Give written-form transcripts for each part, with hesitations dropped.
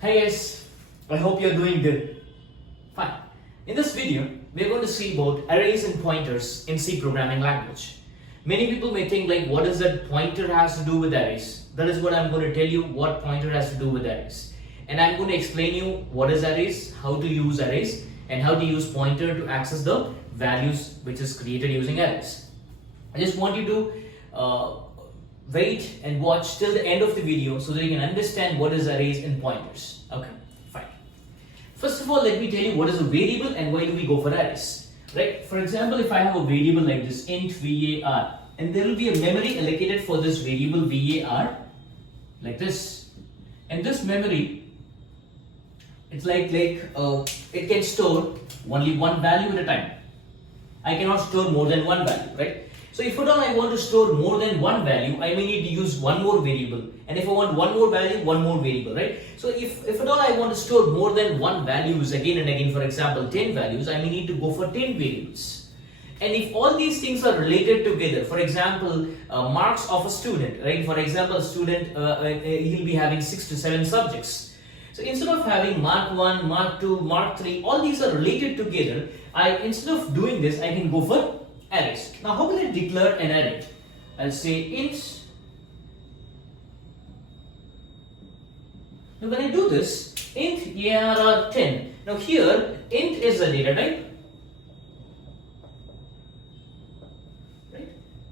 Hey guys, I hope you're doing good. Fine. In this video, we're going to see about arrays and pointers in C programming language. Many people may think like what does that pointer has to do with arrays? That is what I'm going to tell you what pointer has to do with arrays. And I'm going to explain you what is arrays, how to use arrays and how to use pointer to access the values which is created using arrays. I just want you to wait and watch till the end of the video so that you can understand what is arrays and pointers. Okay, fine. First of all, let me tell you what is a variable and why do we go for arrays. Right? For example, if I have a variable like this int var and there will be a memory allocated for this variable var like this, and this memory it's like it can store only one value at a time. I cannot store more than one value, right? So if at all I want to store more than one value, I may need to use one more variable. And if I want one more value, one more variable, right? So if at all I want to store more than one values again and again, for example, 10 values, I may need to go for 10 variables. And if all these things are related together, for example, marks of a student, right? For example, a student, he'll be having 6 to 7 subjects. So instead of having mark 1, mark 2, mark 3, all these are related together, instead of doing this, I can go for arrays. Now how will I declare an array? I'll say int. Now when I do this, int arr 10. Now here int is the data type. Right?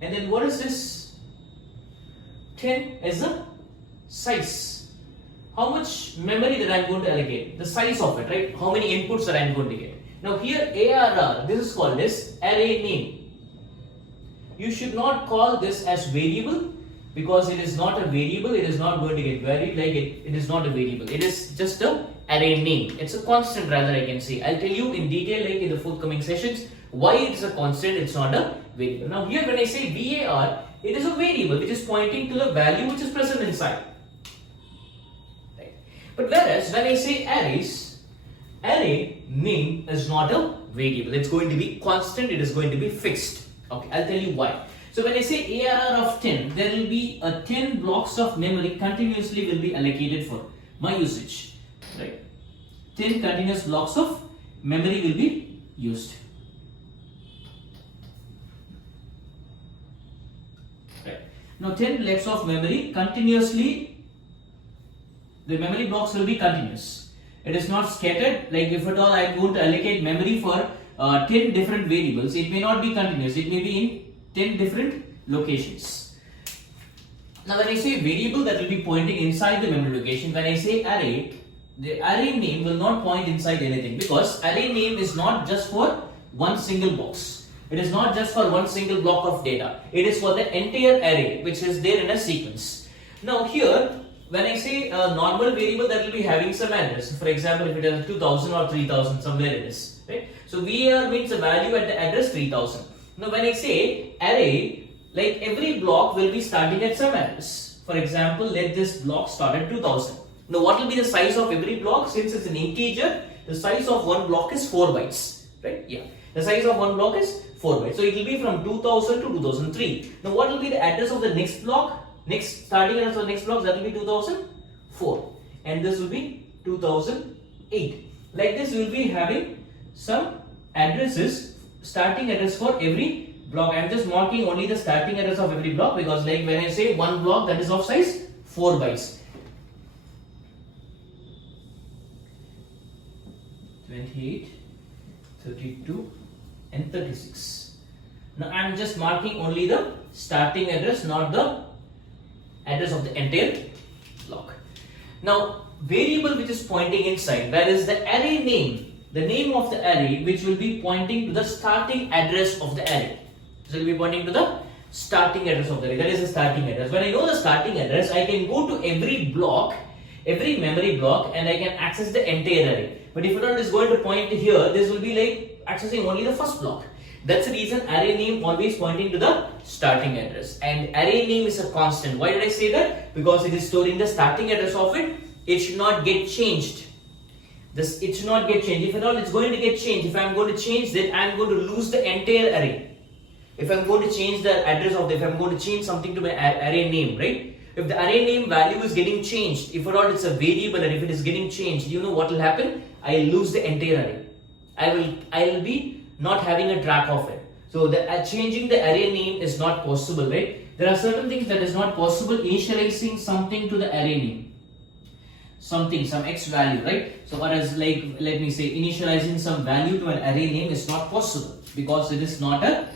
And then what is this? 10 is the size. How much memory that I'm going to allocate? The size of it, right? How many inputs that I'm going to get? Now here arr, this is called as array name. You should not call this as variable because it is not a variable. It is not going to get varied like it is not a variable. It is just a array name. It's a constant rather I can say. I'll tell you in detail like in the forthcoming sessions why it's a constant, it's not a variable. Now here when I say var, it is a variable which is pointing to the value which is present inside. Right? But whereas when I say arrays, array name is not a variable. It's going to be constant, it is going to be fixed. Okay, I'll tell you why. So when I say arr of 10, there will be a 10 blocks of memory continuously will be allocated for my usage. Right? 10 continuous blocks of memory will be used. Right. Now 10 blocks of memory continuously, the memory blocks will be continuous. It is not scattered, like if at all I am going to allocate memory for 10 different variables, it may not be continuous, it may be in 10 different locations. Now when I say variable, that will be pointing inside the memory location. When I say array, the array name will not point inside anything because array name is not just for one single box. It is not just for one single block of data. It is for the entire array which is there in a sequence. Now here, when I say a normal variable, that will be having some address. For example, if it is 2000 or 3000, somewhere it is. Right? So var means the value at the address 3000. Now when I say array, like every block will be starting at some address. For example, let this block start at 2000. Now what will be the size of every block? Since it's an integer, the size of one block is 4 bytes. Right? Yeah. The size of one block is 4 bytes. So it will be from 2000 to 2003. Now what will be the address of the next block? Next starting address of the next block, that will be 2004. And this will be 2008. Like this, we will be having some addresses, starting address for every block. I am just marking only the starting address of every block because like when I say one block, that is of size 4 bytes. 28, 32 and 36. Now I am just marking only the starting address, not the address of the entire block. Now variable which is pointing inside, that is the array name. The name of the array which will be pointing to the starting address of the array. So it will be pointing to the starting address of the array. That is the starting address. When I know the starting address, I can go to every block, every memory block, and I can access the entire array. But if it is going to point here, this will be like accessing only the first block. That's the reason array name always pointing to the starting address. And array name is a constant. Why did I say that? Because it is storing the starting address of it. It should not get changed. It should not get changed. If at all it's going to get changed, if I'm going to change that, I'm going to lose the entire array. If I'm going to change the address of if I'm going to change something to my array name, right? If the array name value is getting changed, if at all it's a variable and if it is getting changed, you know what will happen? I'll lose the entire array. I'll be not having a track of it. So the changing the array name is not possible, right? There are certain things that is not possible. Initializing something to the array name, some x value, right? So whereas like let me say initializing some value to an array name is not possible because it is not a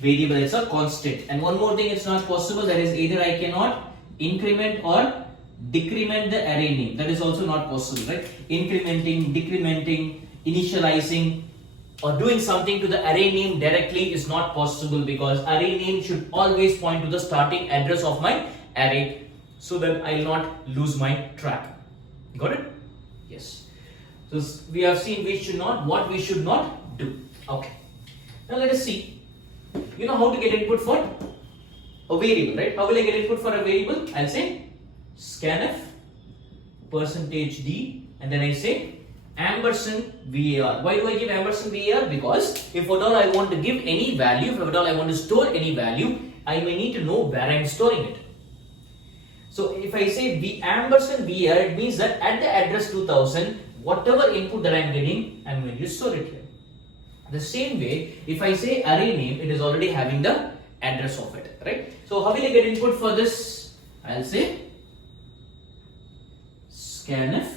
variable, it's a constant. And one more thing, it's not possible, that is either I cannot increment or decrement the array name. That is also not possible, right? Incrementing, decrementing, initializing or doing something to the array name directly is not possible because array name should always point to the starting address of my array so that I will not lose my track. Got it? Yes. So we have seen what we should not do. Okay. Now let us see. You know how to get input for a variable, right? How will I get input for a variable? I'll say scanf %d and then I say ampersand var. Why do I give ampersand var? Because if at all I want to give any value, if at all I want to store any value, I may need to know where I am storing it. So if I say ampersand var, it means that at the address 2000, whatever input that I am getting, I am going to store it here. The same way, if I say array name, it is already having the address of it, right? So how will I get input for this? I'll say scanf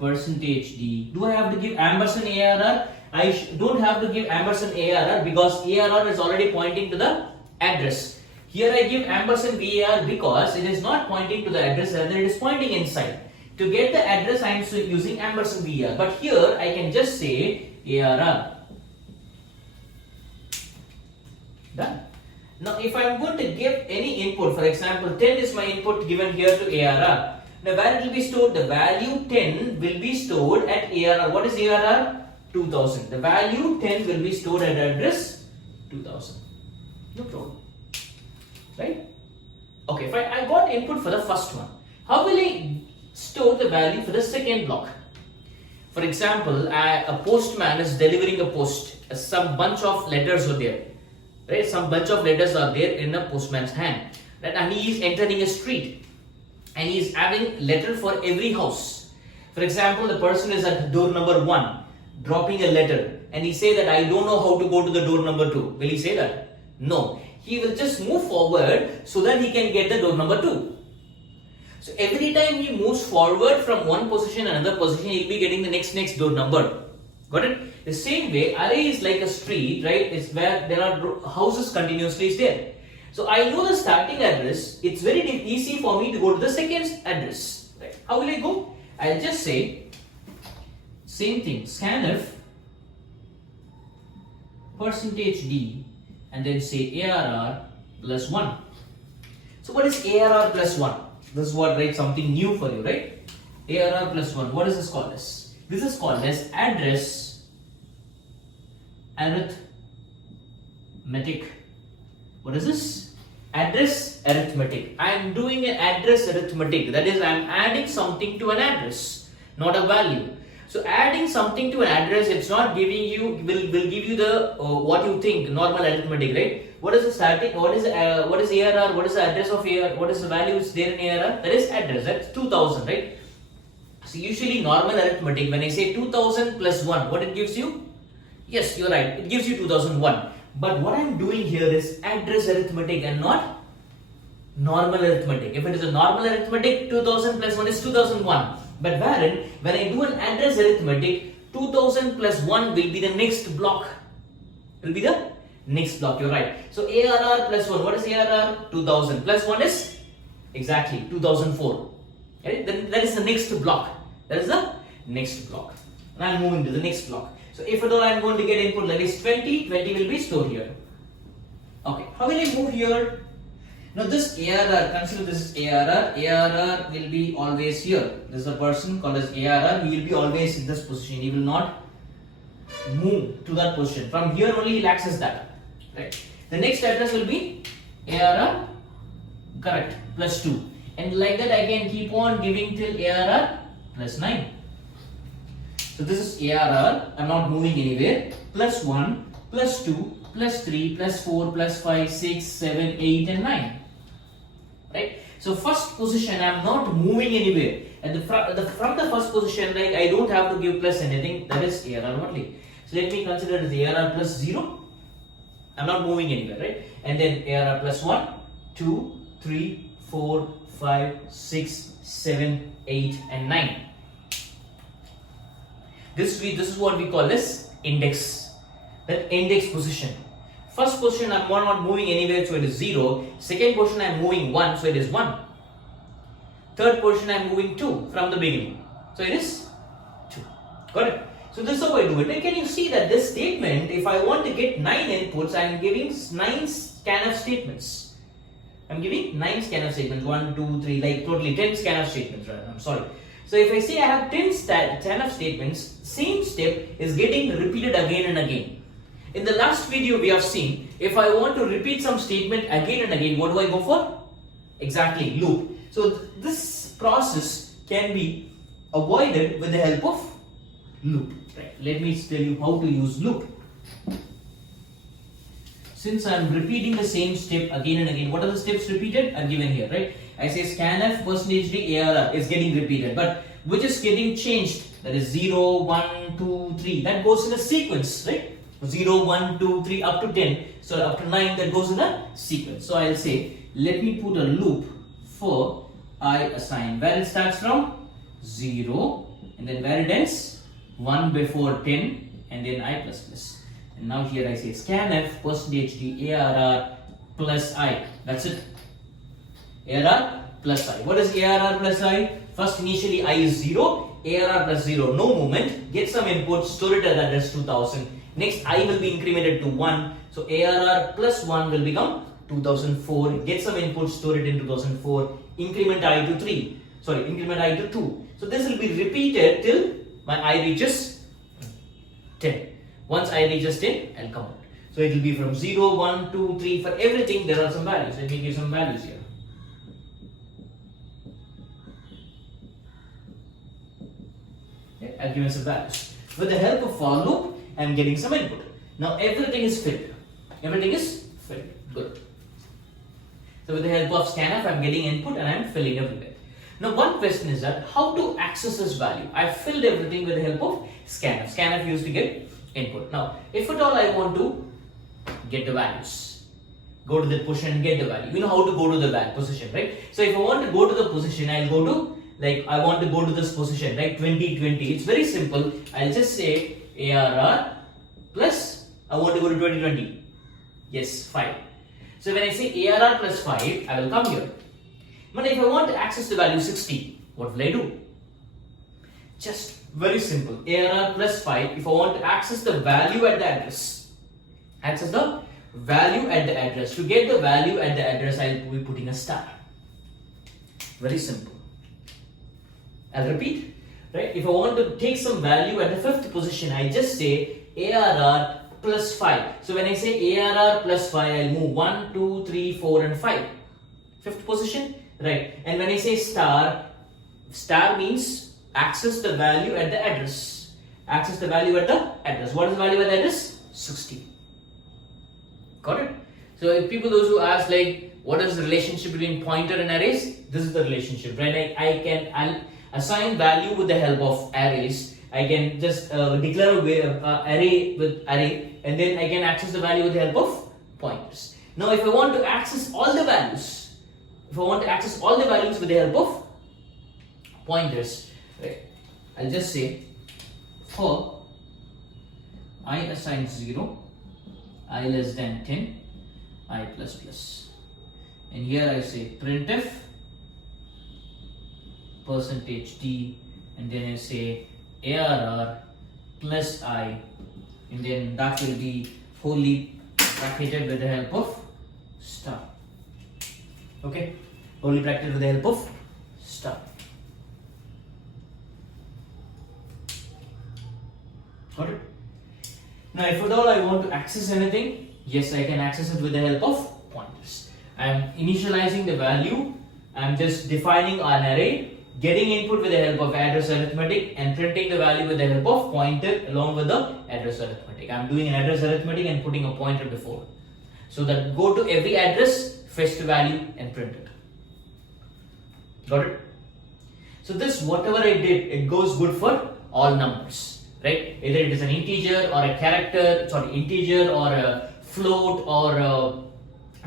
%d. Do I have to give ampersand arr? I don't have to give ampersand arr because arr is already pointing to the address. Here I give ampersand var because it is not pointing to the address, rather it is pointing inside. To get the address, I am using ampersand var. But here I can just say arr. Done. Now if I am going to give any input, for example 10 is my input given here to arr. Now where it will be stored? The value 10 will be stored at arr. What is arr? 2000. The value 10 will be stored at address 2000. No problem. Right? Okay, if I got input for the first one, how will I store the value for the second block? For example, a postman is delivering a post. Some bunch of letters are there, right? Some bunch of letters are there in a postman's hand, right? And he is entering a street, and he is having letter for every house. For example, the person is at door number 1, dropping a letter, and he say that I don't know how to go to the door number 2. Will he say that? No. He will just move forward so that he can get the door number 2. So every time he moves forward from one position to another position, he will be getting the next door number. Got it? The same way, array is like a street, right? It's where there are houses continuously there. So I know the starting address. It's very easy for me to go to the second address. Right? How will I go? I'll just say same thing. Scanf %d and then say arr plus 1. So what is arr plus 1? This is what, right? Something new for you, right? arr plus 1. What is this called as? This is called as address arithmetic. What is this? Address arithmetic. I am doing an address arithmetic. That is, I am adding something to an address, not a value. So adding something to an address, it's not giving you, will give you the what you think, normal arithmetic, right? What is the starting? What is arr? What is the address of arr? What is the value is there in arr? That is address. That's 2000, right? So usually normal arithmetic, when I say 2000 plus 1, what it gives you? Yes, you're right. It gives you 2001. But what I'm doing here is address arithmetic and not normal arithmetic. If it is a normal arithmetic, 2000 plus 1 is 2001. But when I do an address arithmetic, 2000 plus 1 will be the next block. Will be the next block. You're right. So arr plus 1. What is arr? 2000 plus 1 is exactly 2004. Right? Then that is the next block. That is the next block. And I'm moving to the next block. So if at all I'm going to get input, that is 20 will be stored here. Okay. How will I move here? Now this arr, consider this is arr. Arr will be always here. This is a person called as arr. He will be always in this position. He will not move to that position. From here only he will access that. Right. The next address will be arr correct plus 2. And like that I can keep on giving till arr plus 9. So this is arr. I'm not moving anywhere. Plus 1, plus 2, plus 3, plus 4, plus 5, 6, 7, 8 and 9. right? So first position, I'm not moving anywhere. And from the first position, like I don't have to give plus anything, that is ARR only. So let me consider the ARR plus 0. I'm not moving anywhere, right? And then ARR plus 1, 2, 3, 4, 5, 6, 7, 8, and 9. This is what we call as index. That index position. First position I'm not moving anywhere, so it is 0. Second position I'm moving 1, so it is 1. Third position I'm moving 2 from the beginning, so it is 2. Got it? So this is how I do it. And can you see that this statement, if I want to get 9 inputs, I'm giving 9 scanf statements. I'm giving 9 scanf statements. 1, 2, 3, like totally 10 scanf statements, rather. I'm sorry. So if I say I have 10 scanf statements, same step is getting repeated again and again. In the last video we have seen, if I want to repeat some statement again and again, what do I go for? Exactly, loop. So this process can be avoided with the help of loop. Right. Let me tell you how to use loop. Since I am repeating the same step again and again, what are the steps repeated? Are given here, right? I say scanf %d ARR is getting repeated, but which is getting changed? That is 0, 1, 2, 3. That goes in a sequence, right? 0, 1, 2, 3 up to 10. So up to 9, that goes in a sequence. So I'll say, let me put a loop for I assign, where it starts from 0, and then where it ends 1 before 10, and then I plus plus. And now here I say scanf %d ARR plus I. That's it. ARR plus I. What is ARR plus I? First, initially I is 0, ARR plus 0, no movement. Get some input, store it at the address 2000. Next, I will be incremented to 1. So ARR plus 1 will become 2004. Get some input, store it in 2004. Increment I to 3. Sorry, increment I to 2. So this will be repeated till my I reaches 10. Once I reaches 10, I'll come out. So it will be from 0, 1, 2, 3. For everything, there are some values. Let me give some values here. Okay, I've given some values. With the help of for loop, I'm getting some input. Now everything is filled. Everything is filled. Good. So with the help of scanf, I'm getting input and I'm filling everywhere. Now one question is that how to access this value? I filled everything with the help of scanf. Scanf used to get input. Now if at all I want to get the values, go to the position and get the value. You know how to go to the position, right? So if I want to go to the position, I'll go to, like I want to go to this position, right? 2020. It's very simple. I'll just say ARR plus I want to go to 2020. Yes, 5. So when I say ARR plus 5, I will come here. But if I want to access the value 60, what will I do? Just very simple. ARR plus 5. If I want to access the value at the address, access the value at the address. To get the value at the address, I'll be putting a star. Very simple. I'll repeat. Right? If I want to take some value at the 5th position, I just say ARR plus 5. So when I say ARR plus 5, I'll move 1, 2, 3, 4 and 5. 5th position, right? And when I say star, star means access the value at the address. Access the value at the address. What is the value at the address? 60. Got it? So if people, those who ask like, what is the relationship between pointer and arrays? This is the relationship, right? I'll assign value with the help of arrays. I can just declare an array with array, and then I can access the value with the help of pointers. Now if I want to access all the values, with the help of pointers, right, I'll just say for I assign 0, I less than 10, I plus plus. And here I say printf %d, and then I say ARR plus I, and then that will be wholly bracketed with the help of star. Okay, wholly bracketed with the help of star. Got it? Now if at all I want to access anything, yes, I can access it with the help of pointers. I am initializing the value, I am just defining an array, getting input with the help of address arithmetic, and printing the value with the help of pointer along with the address arithmetic. I am doing an address arithmetic and putting a pointer before. So that go to every address, fetch the value and print it. Got it? So this, whatever I did, it goes good for all numbers, right? Either it is an integer or a character, sorry, integer or a float or a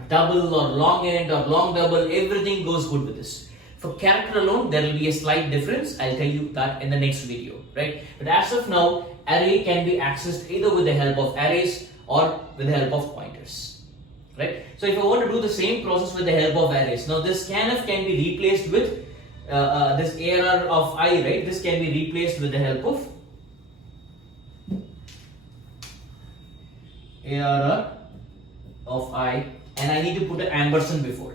double or long int or long double, everything goes good with this. For character alone, there will be a slight difference. I'll tell you that in the next video, right? But as of now, array can be accessed either with the help of arrays or with the help of pointers, right? So if I want to do the same process with the help of arrays, now this scanf can be replaced with this ARR of I, right? This can be replaced with the help of ARR of I, and I need to put an ampersand before.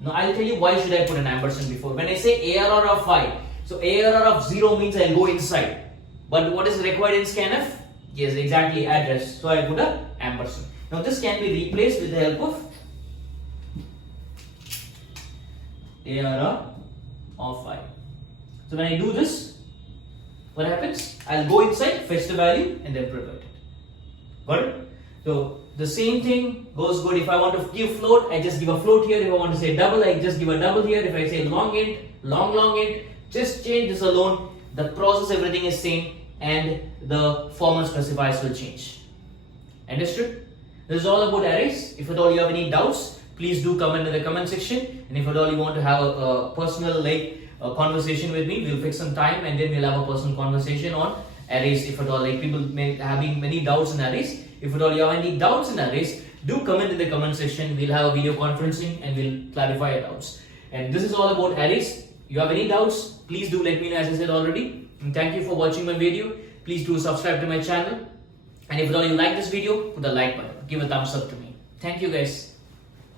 Now I'll tell you why should I put an ampersand before. When I say ARR of I, so ARR of 0 means I'll go inside. But what is required in scanf? Yes, exactly, address. So I put a ampersand. Now this can be replaced with the help of ARR of I. So when I do this, what happens? I'll go inside, fetch the value, and then provide it. Got it? So the same thing goes good. If I want to give float, I just give a float here. If I want to say double, I just give a double here. If I say long int, long int, just change this alone. The process, everything is same, and the formal specifiers will change. Understood? This is all about arrays. If at all you have any doubts, please do comment in the comment section. And if at all you want to have a personal conversation with me, we'll fix some time and then we'll have a personal conversation on arrays. If at all people may having many doubts in arrays, if at all you have any doubts in arrays, do comment in the comment section. We'll have a video conferencing and we'll clarify your doubts. And this is all about arrays. You have any doubts, please do let me know, as I said already. And thank you for watching my video. Please do subscribe to my channel. And if at all you like this video, put the like button. Give a thumbs up to me. Thank you guys.